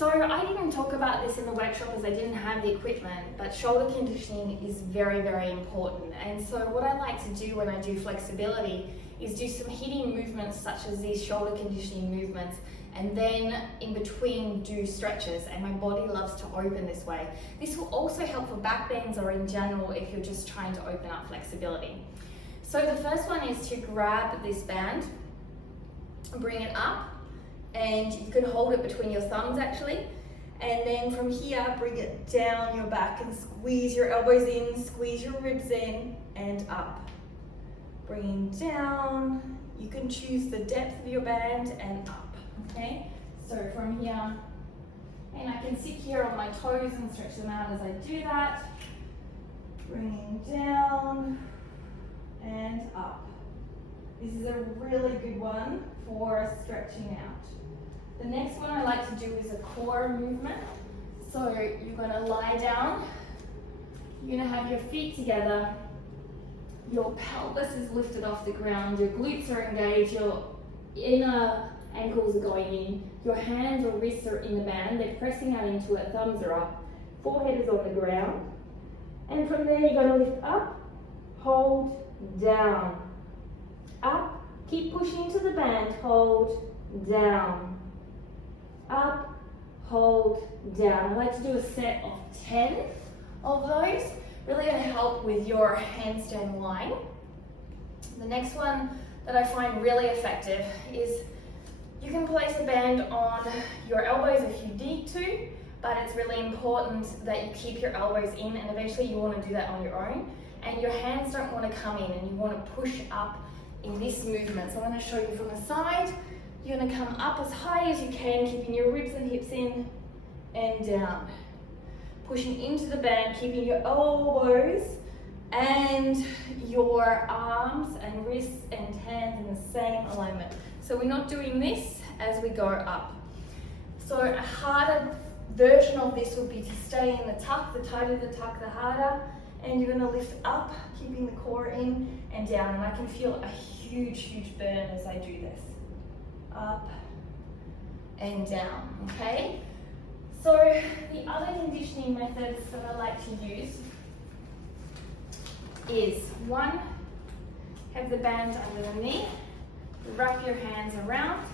So I didn't talk about this in the workshop as I didn't have the equipment, but shoulder conditioning is very, very important. And so what I like to do when I do flexibility is do some hitting movements such as these shoulder conditioning movements, and then in between do stretches, and my body loves to open this way. This will also help for back bends or in general if you're just trying to open up flexibility. So the first one is to grab this band, bring it up, and you can hold it between your thumbs actually, and then from here bring it down your back and squeeze your elbows in, squeeze your ribs in and up. Bringing down, you can choose the depth of your band and up, okay? So from here, and I can sit here on my toes and stretch them out as I do that. Bringing down and up. This is a really good one for stretching out. The next one I like to do is a core movement. So you're going to lie down, you're going to have your feet together, your pelvis is lifted off the ground, your glutes are engaged, your inner ankles are going in, your hands or wrists are in the band, they're pressing out into it, thumbs are up, forehead is on the ground, and from there you're going to lift up, hold, down, up, keep pushing into the band, hold, down, up, hold, down. I like to do a set of 10 of those. Really going to help with your handstand line. The next one that I find really effective is you can place a band on your elbows if you need to, but it's really important that you keep your elbows in, and eventually you want to do that on your own, and your hands don't want to come in, and you want to push up in this movement. So I'm going to show you from the side. You're going to come up as high as you can, keeping your ribs and hips in and down. Pushing into the band, keeping your elbows and your arms and wrists and hands in the same alignment. So we're not doing this as we go up. So a harder version of this would be to stay in the tuck. The tighter the tuck, the harder. And you're going to lift up, keeping the core in and down. And I can feel a huge, huge burn as I do this. Up and down, okay? So the other conditioning methods that I like to use is one, have the band under the knee, wrap your hands around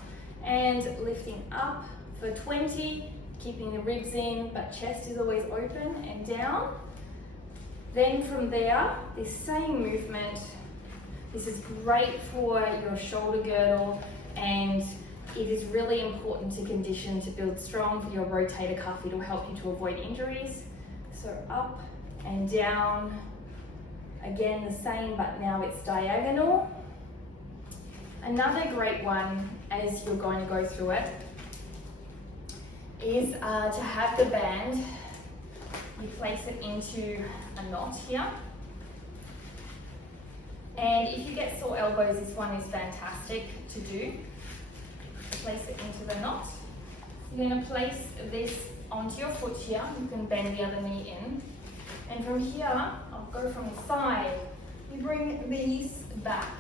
and lifting up for 20, keeping the ribs in but chest is always open and down. Then from there, this same movement, this is great for your shoulder girdle, and it is really important to condition to build strong for your rotator cuff. It'll help you to avoid injuries. So up and down, again the same, but now it's diagonal. Another great one, as you're going to go through it, is to have the band, you place it into a knot here. And if you get sore elbows, this one is fantastic to do. Place it into the knot. You're going to place this onto your foot here. You can bend the other knee in. And from here, I'll go from the side. You bring these back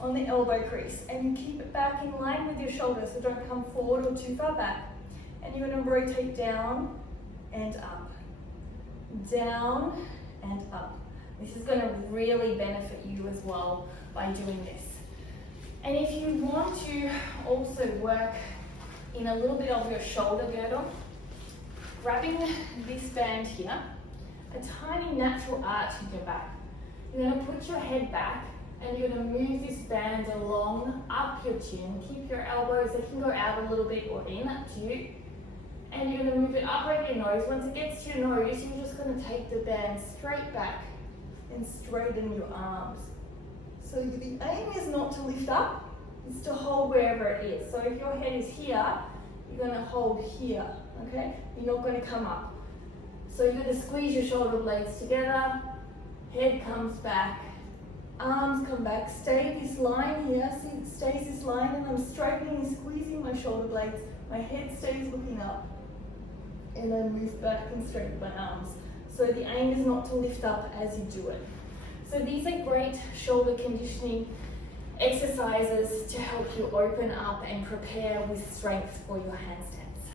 on the elbow crease and you keep it back in line with your shoulders, so don't come forward or too far back. And you're going to rotate down and up. Down and up. This is going to really benefit you as well by doing this. And if you want to also work in a little bit of your shoulder girdle, grabbing this band here, a tiny natural arch in your back. You're going to put your head back and you're going to move this band along up your chin. Keep your elbows, they can go out a little bit or in, up to you. And you're going to move it up over your nose. Once it gets to your nose, you're just going to take the band straight back and straighten your arms. So the aim is not to lift up, it's to hold wherever it is. So if your head is here, you're going to hold here, okay? You're not going to come up. So you're going to squeeze your shoulder blades together, head comes back, arms come back, stay this line here, see it stays this line, and I'm straightening and squeezing my shoulder blades, my head stays looking up, and I move back and straighten my arms. So the aim is not to lift up as you do it. So these are great shoulder conditioning exercises to help you open up and prepare with strength for your handstand.